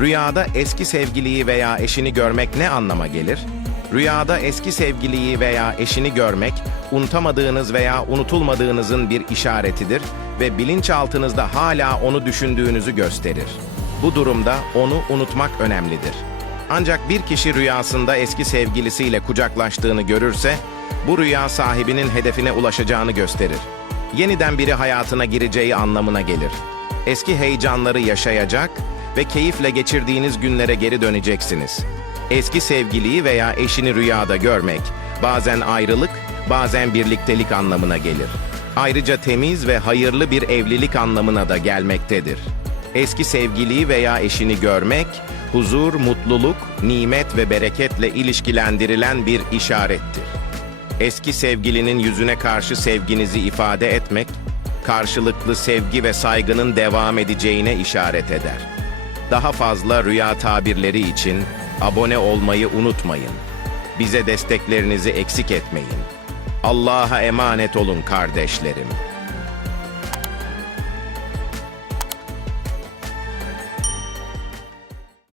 Rüyada eski sevgiliyi veya eşini görmek ne anlama gelir? Rüyada eski sevgiliyi veya eşini görmek, unutamadığınız veya unutulmadığınızın bir işaretidir ve bilinçaltınızda hala onu düşündüğünüzü gösterir. Bu durumda onu unutmak önemlidir. Ancak bir kişi rüyasında eski sevgilisiyle kucaklaştığını görürse, bu rüya sahibinin hedefine ulaşacağını gösterir. Yeniden biri hayatına gireceği anlamına gelir. Eski heyecanları yaşayacak ve keyifle geçirdiğiniz günlere geri döneceksiniz. Eski sevgiliyi veya eşini rüyada görmek, bazen ayrılık, bazen birliktelik anlamına gelir. Ayrıca temiz ve hayırlı bir evlilik anlamına da gelmektedir. Eski sevgiliyi veya eşini görmek, huzur, mutluluk, nimet ve bereketle ilişkilendirilen bir işarettir. Eski sevgilinin yüzüne karşı sevginizi ifade etmek, karşılıklı sevgi ve saygının devam edeceğine işaret eder. Daha fazla rüya tabirleri için abone olmayı unutmayın. Bize desteklerinizi eksik etmeyin. Allah'a emanet olun kardeşlerim.